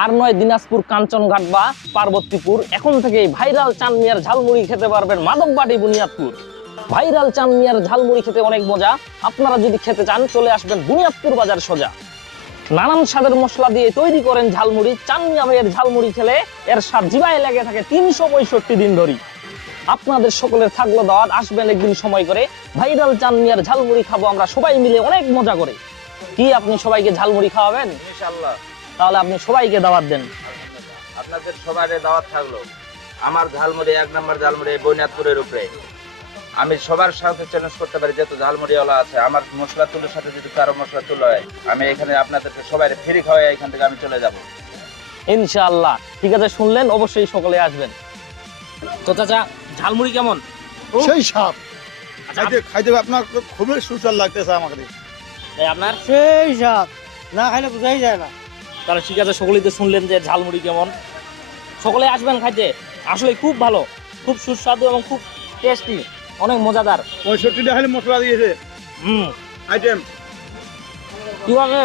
আর নয় দিনাজপুর কাঞ্চনঘাট বা পার্বতীপুর, এখন থেকেই ভাইরাল চাঁদ মিয়ার ঝালমুড়ি খেতে পারবেন মাদকবাড়ি বুনিয়াদপুর। ভাইরাল চাঁদ মিয়ার ঝালমুড়ি খেতে অনেক মজা। আপনারা যদি খেতে চান চলে আসবেন বুনিয়াদপুর বাজার সোজা। নানান স্বাদের মশলা দিয়ে তৈরি করেন ঝালমুড়ি। চাঁদ মিয়া ভাইয়ের ঝালমুড়ি খেলে এর স্বাদ জিভায় লেগে থাকে 365 দিন ধরে। আপনাদের সকলের থাকলো দাওয়াত, আসবেন একদিন সময় করে। ভাইরাল চাঁদ মিয়ার ঝালমুড়ি খাবো আমরা সবাই মিলে অনেক মজা করে। কি আপনি সবাইকে ঝালমুড়ি খাওয়াবেন? ইনশাআল্লাহ। তাহলে আপনি সবাইকে দাওয়াত দেন। আপনাদের সবারই দাওয়াত থাকলো। আমার ঝালমুড়ি 1 নম্বর ঝালমুড়ি বুনিয়াদপুরের উপরে। আমি সবার সাথে চ্যালেঞ্জ করতে পারি, যেহেতু ঝালমুড়িওয়ালা আছে, আমার মশলা তুলোর সাথে যদি কারো মশলা তুলো হয়, আমি এখানে আপনাদেরকে সবাই ফ্রি খাওয়াই এখান থেকে আমি চলে যাব ইনশাআল্লাহ। ঠিক আছে, শুনলেন, অবশ্যই সকলে আসবেন। তো চাচা, ঝালমুড়ি কেমন? সেই সাপ আচ্ছা, খাইতে আপনার খুবই সুস্বাদু লাগতেছে আমাকে। আপনার? সেই স্বাদ, না খাইলে বোঝাই যায় না। তাহলে ঠিক আছে, সকলেই তো শুনলেন যে ঝালমুড়ি কেমন। সকলে আসবেন খাইতে, আসলে খুব ভালো, খুব সুস্বাদু এবং খুব টেস্টি, অনেক মজাদার। 65 টাকা মশলা দিয়েছে হুম, আইটেম। কি আছে?